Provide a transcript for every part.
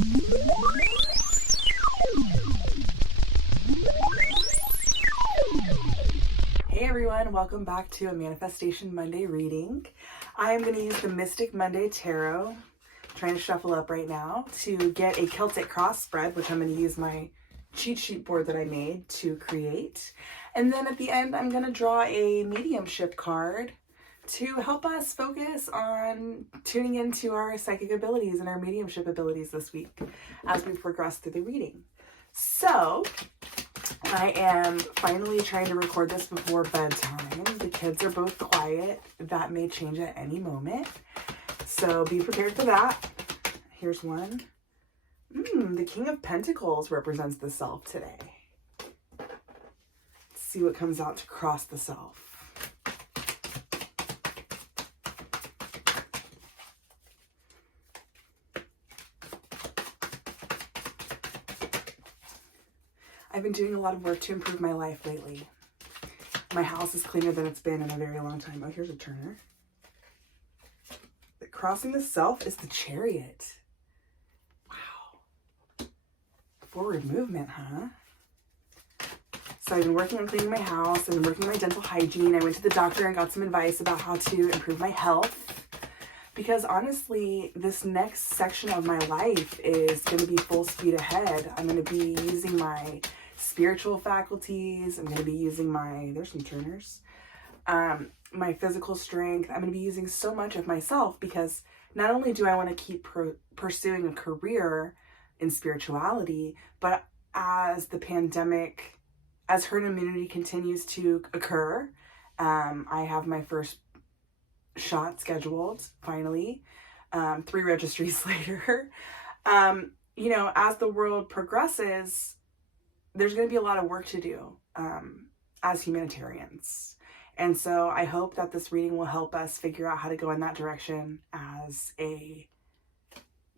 Hey everyone, welcome back to a Manifestation Monday reading. I am going to use the Mystic Monday Tarot, I'm trying to shuffle up right now, to get a Celtic cross spread, which I'm going to use my cheat sheet board that I made to create. And then at the end, I'm going to draw a mediumship card to help us focus on tuning into our psychic abilities and our mediumship abilities this week as we progress through the reading. So, I am finally trying to record this before bedtime. The kids are both quiet. That may change at any moment. So be prepared for that. Here's one. The King of Pentacles represents the self today. Let's see what comes out to cross the self. I've been doing a lot of work to improve my life lately. My house is cleaner than it's been in a very long time. Oh, here's a Turner. But crossing the self is the Chariot. Wow. Forward movement, huh? So I've been working on cleaning my house. I've been working on my dental hygiene. I went to the doctor and got some advice about how to improve my health. Because honestly, this next section of my life is going to be full speed ahead. I'm going to be using my spiritual faculties. I'm going to be using my, there's some Turners, my physical strength. I'm going to be using so much of myself because not only do I want to keep pursuing a career in spirituality, but as the pandemic, as herd immunity continues to occur, I have my first shot scheduled, finally, 3 registries later. You know, as the world progresses, there's going to be a lot of work to do as humanitarians. And so I hope that this reading will help us figure out how to go in that direction as a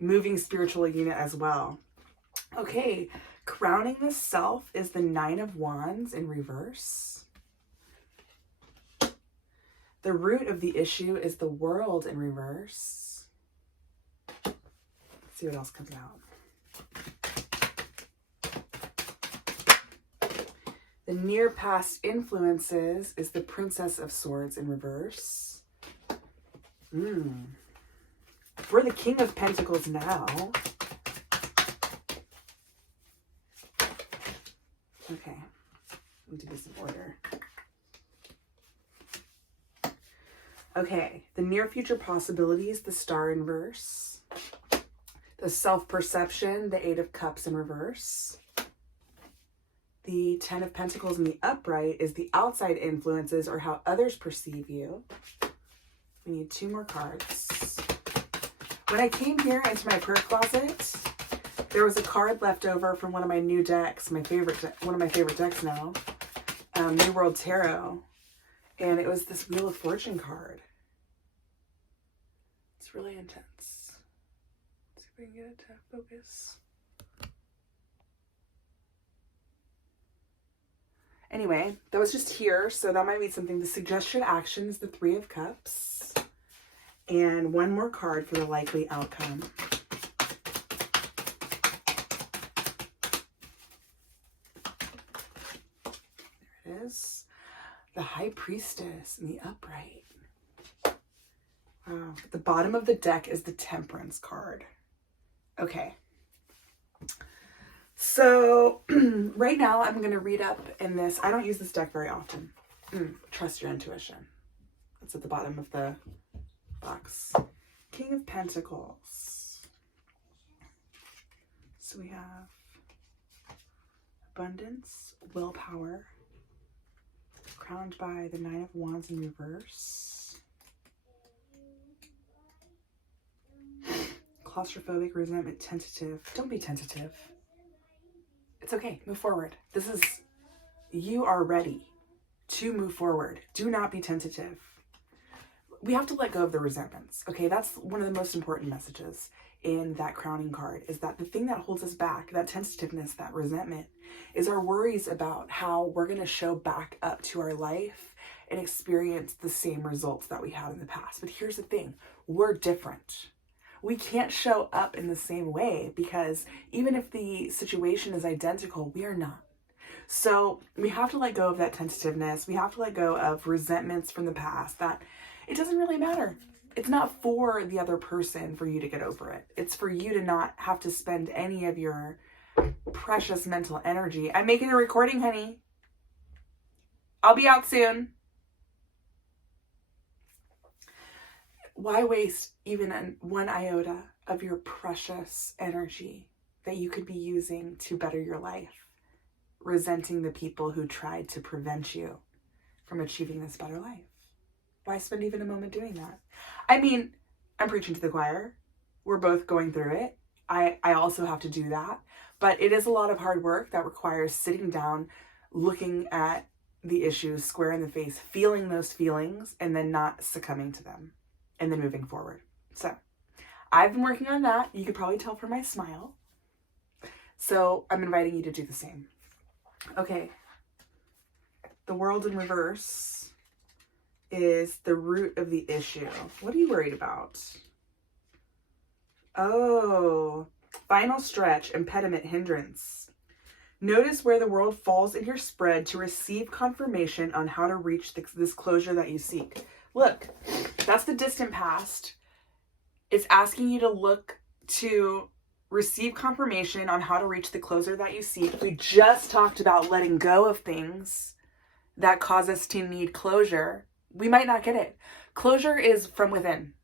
moving spiritual unit as well. Okay, crowning the self is the 9 of Wands in reverse. The root of the issue is the World in reverse. Let's see what else comes out. The near past influences is the Princess of Swords in reverse. For the King of Pentacles now. Okay, need to do some order. Okay, the near future possibilities, the Star in reverse. The self-perception, the 8 of Cups in reverse. The 10 of Pentacles in the upright is the outside influences or how others perceive you. We need 2 more cards. When I came here into my prayer closet, there was a card left over from one of my new decks, one of my favorite decks now, New World Tarot. And it was this Wheel of Fortune card. It's really intense. Let's see if we can get it to focus. Anyway, that was just here, so that might mean something. The suggested action is the 3 of Cups. And 1 more card for the likely outcome. There it is. The High Priestess in the upright. Wow. At the bottom of the deck is the Temperance card. Okay. So right now I'm going to read up in this. I don't use this deck very often. Trust your intuition. That's at the bottom of the box. King of Pentacles. So we have abundance, willpower, crowned by the 9 of Wands in reverse. Claustrophobic, resentment, tentative. Don't be tentative. It's okay. Move forward. You are ready to move forward. Do not be tentative. We have to let go of the resentments. Okay, that's one of the most important messages in that crowning card, is that the thing that holds us back, that tentativeness, that resentment, is our worries about how we're going to show back up to our life and experience the same results that we had in the past. But here's the thing, we're different. we can't show up in the same way, because even if the situation is identical, we are not. So we have to let go of that tentativeness. We have to let go of resentments from the past, that it doesn't really matter. It's not for the other person for you to get over it. It's for you to not have to spend any of your precious mental energy. I'm making a recording, honey. I'll be out soon. Why waste even one iota of your precious energy that you could be using to better your life, resenting the people who tried to prevent you from achieving this better life? Why spend even a moment doing that? I mean, I'm preaching to the choir. We're both going through it. I also have to do that. But it is a lot of hard work that requires sitting down, looking at the issues square in the face, feeling those feelings, and then not succumbing to them, and then moving forward. So I've been working on that. You could probably tell from my smile. So I'm inviting you to do the same. Okay. The world in reverse is the root of the issue. What are you worried about? Oh, final stretch, impediment, hindrance. Notice where the world falls in your spread to receive confirmation on how to reach this closure that you seek. Look, that's the distant past. It's asking you to look to receive confirmation on how to reach the closure that you seek. We just talked about letting go of things that cause us to need closure. We might not get it. Closure is from within,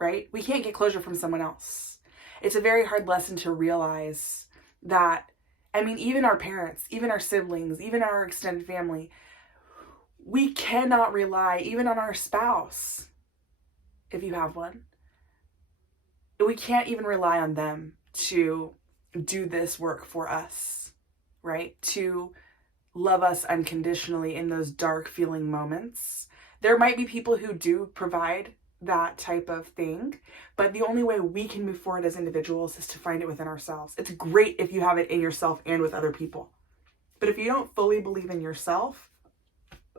right? We can't get closure from someone else. It's a very hard lesson to realize that, I mean, even our parents, even our siblings, even our extended family, we cannot rely even on our spouse, if you have one. We can't even rely on them to do this work for us, right? To love us unconditionally in those dark feeling moments. There might be people who do provide that type of thing, but the only way we can move forward as individuals is to find it within ourselves. It's great if you have it in yourself and with other people. But if you don't fully believe in yourself,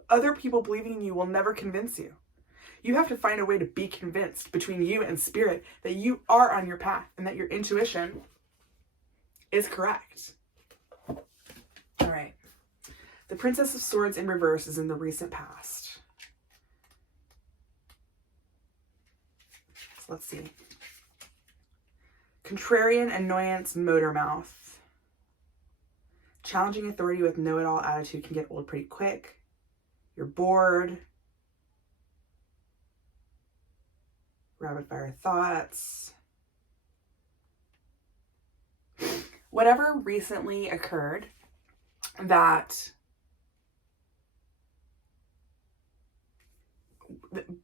other people believing in you will never convince you. You have to find a way to be convinced between you and spirit that you are on your path and that your intuition is correct. All right. The Princess of Swords in reverse is in the recent past. So let's see. Contrarian, annoyance, motor mouth. Challenging authority with know-it-all attitude can get old pretty quick. You're bored. Rapid fire thoughts. Whatever recently occurred that,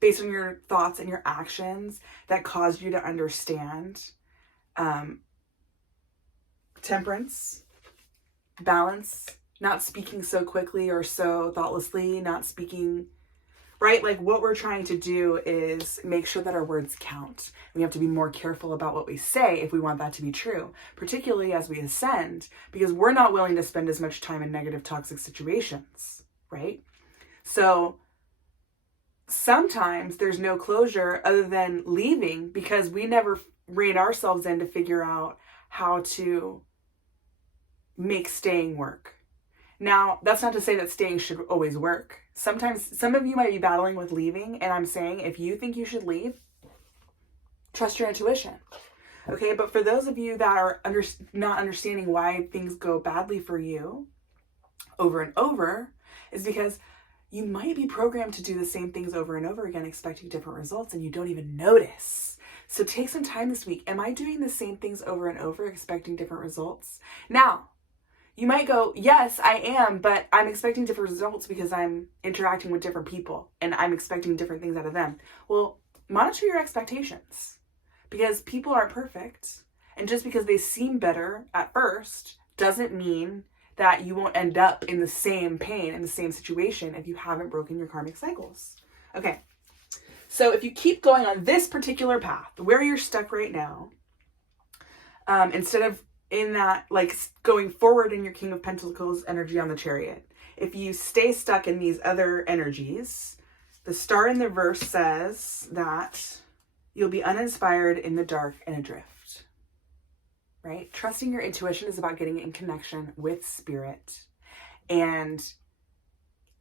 based on your thoughts and your actions, that caused you to understand temperance, balance, not speaking so quickly or so thoughtlessly, not speaking, right? Like, what we're trying to do is make sure that our words count. We have to be more careful about what we say if we want that to be true, particularly as we ascend, because we're not willing to spend as much time in negative, toxic situations, right? So sometimes there's no closure other than leaving because we never rein ourselves in to figure out how to make staying work. Now, that's not to say that staying should always work. Sometimes, some of you might be battling with leaving, and I'm saying if you think you should leave, trust your intuition. Okay, but for those of you that are not understanding why things go badly for you over and over, is because you might be programmed to do the same things over and over again, expecting different results, and you don't even notice. So take some time this week. Am I doing the same things over and over, expecting different results? Now, you might go, yes, I am, but I'm expecting different results because I'm interacting with different people and I'm expecting different things out of them. Well, monitor your expectations, because people aren't perfect. And just because they seem better at first doesn't mean that you won't end up in the same pain, in the same situation, if you haven't broken your karmic cycles. Okay, so if you keep going on this particular path, where you're stuck right now, instead of in that, like, going forward in your King of Pentacles energy on the Chariot, if you stay stuck in these other energies, the star in the verse says that You'll be uninspired, in the dark, and adrift. Right? Trusting your intuition is about getting in connection with spirit and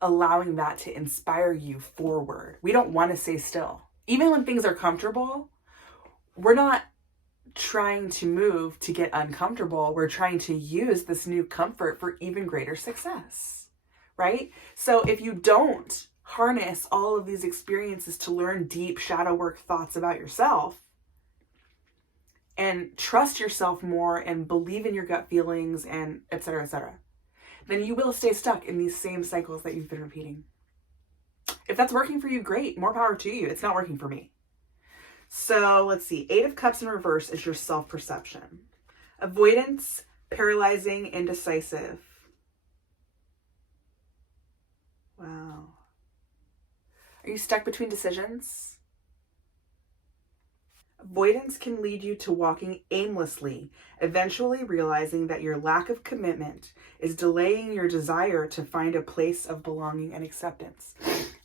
allowing that to inspire you forward. We don't want to stay still. Even when things are comfortable, we're not trying to move to get uncomfortable. We're trying to use this new comfort for even greater success, right? So if you don't harness all of these experiences to learn deep shadow work thoughts about yourself and trust yourself more and believe in your gut feelings and et cetera, then you will stay stuck in these same cycles that you've been repeating. If that's working for you, great, more power to you. It's not working for me. So let's see. 8 of Cups in reverse is your self-perception. Avoidance, paralyzing, indecisive. Wow. Are you stuck between decisions? Avoidance can lead you to walking aimlessly, eventually realizing that your lack of commitment is delaying your desire to find a place of belonging and acceptance.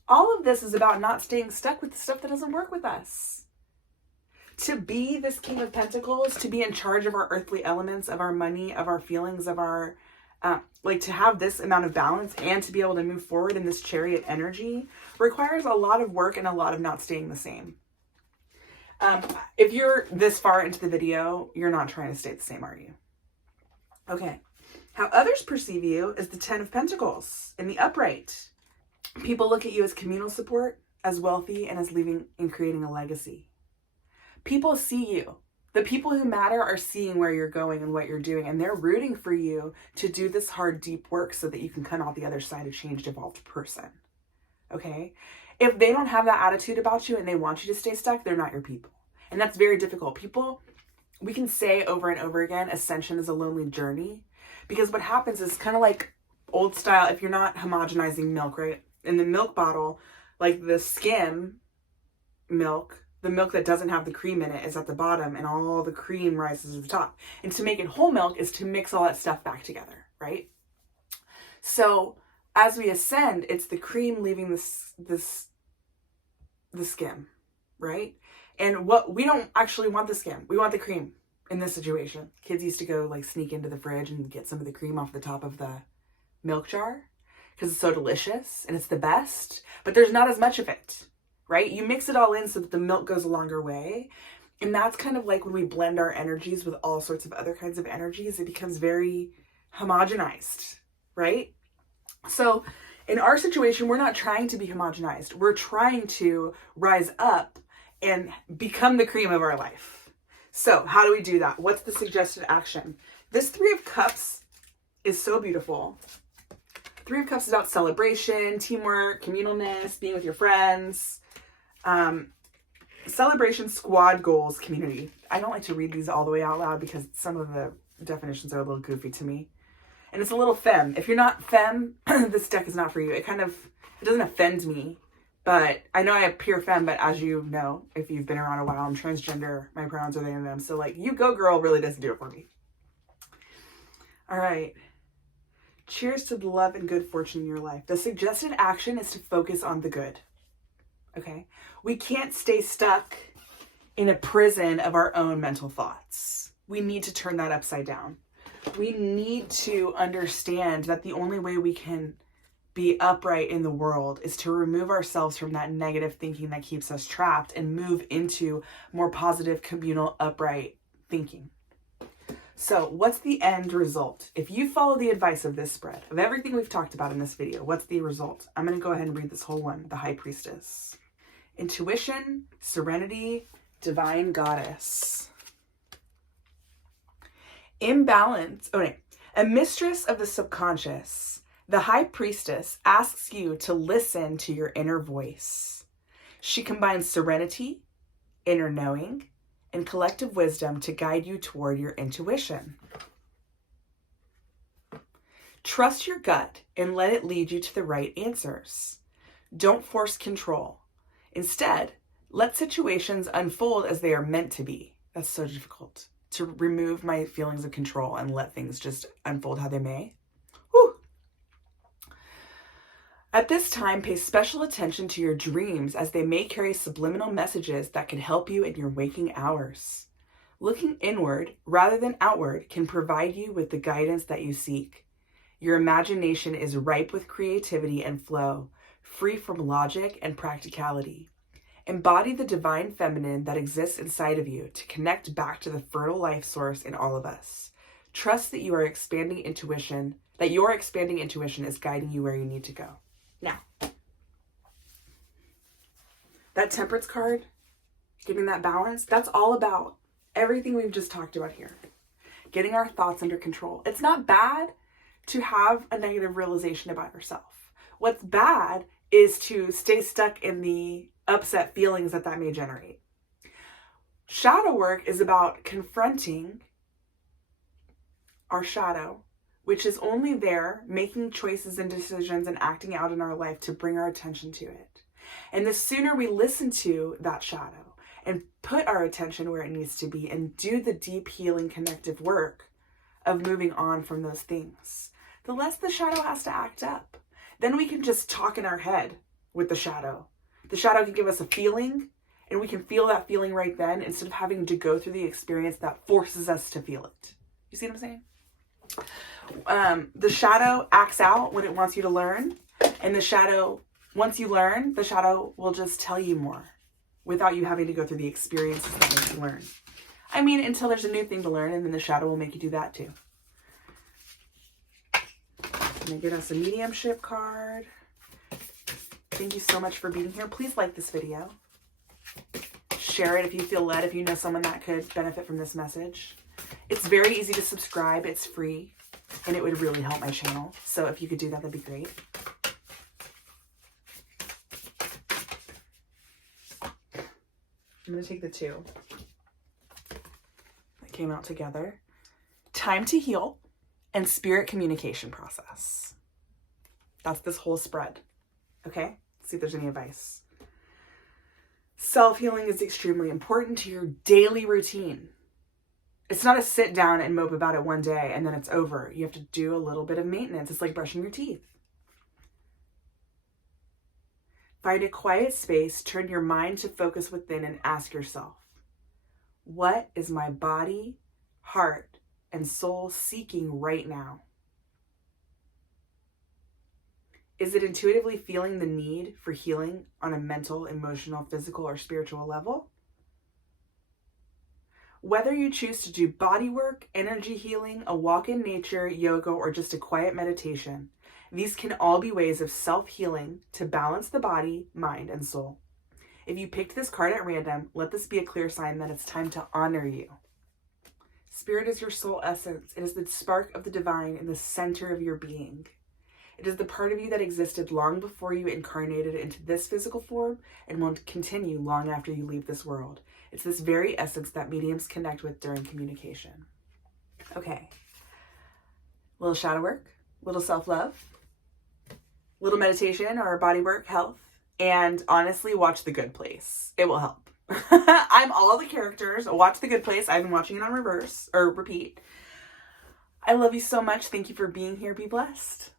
All of this is about not staying stuck with the stuff that doesn't work with us. To be this King of Pentacles, to be in charge of our earthly elements, of our money, of our feelings, of our, to have this amount of balance and to be able to move forward in this Chariot energy requires a lot of work and a lot of not staying the same. If you're this far into the video, you're not trying to stay the same, are you? Okay. How others perceive you is the 10 of Pentacles in the upright. People look at you as communal support, as wealthy, and as leaving and creating a legacy. People see you. The people who matter are seeing where you're going and what you're doing, and they're rooting for you to do this hard, deep work so that you can come out the other side a changed, evolved person. Okay? If they don't have that attitude about you and they want you to stay stuck, they're not your people. And that's very difficult. People, we can say over and over again, ascension is a lonely journey, because what happens is kind of like old style, if you're not homogenizing milk, right? In the milk bottle, like the skim milk, the milk that doesn't have the cream in it is at the bottom and all the cream rises to the top. And to make it whole milk is to mix all that stuff back together, right? So as we ascend, it's the cream leaving the skim, right? And what we don't actually want the skim. We want the cream in this situation. Kids used to go like sneak into the fridge and get some of the cream off the top of the milk jar because it's so delicious and it's the best, but there's not as much of it. Right? You mix it all in so that the milk goes a longer way. And that's kind of like when we blend our energies with all sorts of other kinds of energies, it becomes very homogenized, right? So in our situation, we're not trying to be homogenized. We're trying to rise up and become the cream of our life. So how do we do that? What's the suggested action? This 3 of Cups is so beautiful. 3 of Cups is about celebration, teamwork, communalness, being with your friends. Celebration, squad goals, community. I don't like to read these all the way out loud because some of the definitions are a little goofy to me. And it's a little femme. If you're not femme, this deck is not for you. It doesn't offend me, but I know I appear femme, but as you know, if you've been around a while, I'm transgender. My pronouns are they and them. So like, you go girl really doesn't do it for me. All right. Cheers to the love and good fortune in your life. The suggested action is to focus on the good. Okay? We can't stay stuck in a prison of our own mental thoughts. We need to turn that upside down. We need to understand that the only way we can be upright in the world is to remove ourselves from that negative thinking that keeps us trapped and move into more positive, communal, upright thinking. So what's the end result? If you follow the advice of this spread, of everything we've talked about in this video, what's the result? I'm going to go ahead and read this whole one. The High Priestess. Intuition, serenity, divine goddess. Imbalance. A mistress of the subconscious. The High Priestess asks you to listen to your inner voice. She combines serenity, inner knowing, and collective wisdom to guide you toward your intuition. Trust your gut and let it lead you to the right answers. Don't force control. Instead, let situations unfold as they are meant to be. That's so difficult, to remove my feelings of control and let things just unfold how they may. Whew. At this time, pay special attention to your dreams as they may carry subliminal messages that can help you in your waking hours. Looking inward rather than outward can provide you with the guidance that you seek. Your imagination is ripe with creativity and flow, free from logic and practicality. Embody the divine feminine that exists inside of you to connect back to the fertile life source in all of us. Trust that your expanding intuition is guiding you where you need to go. Now, that Temperance card, giving that balance, that's all about everything we've just talked about here. Getting our thoughts under control. It's not bad to have a negative realization about yourself. What's bad is to stay stuck in the upset feelings that may generate. Shadow work is about confronting our shadow, which is only there making choices and decisions and acting out in our life to bring our attention to it. And the sooner we listen to that shadow and put our attention where it needs to be and do the deep healing connective work of moving on from those things, the less the shadow has to act up. Then we can just talk in our head with the shadow. The shadow can give us a feeling and we can feel that feeling right then instead of having to go through the experience that forces us to feel it. You see what I'm saying? The shadow acts out when it wants you to learn, and the shadow, once you learn, the shadow will just tell you more without you having to go through the experiences that make you learn. I mean, until there's a new thing to learn, and then the shadow will make you do that too. I'm gonna get us a mediumship card. Thank you so much for being here. Please like this video. Share it if you feel led, if you know someone that could benefit from this message. It's very easy to subscribe. It's free, and it would really help my channel. So if you could do that, that'd be great. I'm going to take the two that came out together. Time to heal and spirit communication process. That's this whole spread. Okay? Let's see if there's any advice. Self-healing is extremely important to your daily routine. It's not a sit down and mope about it one day and then it's over. You have to do a little bit of maintenance. It's like brushing your teeth. Find a quiet space, turn your mind to focus within and ask yourself, what is my body, heart, and soul seeking right now? Is it intuitively feeling the need for healing on a mental, emotional, physical, or spiritual level? Whether you choose to do body work, energy healing, a walk in nature, yoga, or just a quiet meditation, these can all be ways of self-healing to balance the body, mind, and soul. If you picked this card at random, let this be a clear sign that it's time to honor you. Spirit is your soul essence. It is the spark of the divine in the center of your being. It is the part of you that existed long before you incarnated into this physical form and will continue long after you leave this world. It's this very essence that mediums connect with during communication. Okay. Little shadow work, little self-love, little meditation or body work, health, and honestly, watch The Good Place. It will help. I'm all the characters. Watch The Good Place. I've been watching it on repeat. I love you so much. Thank you for being here. Be blessed.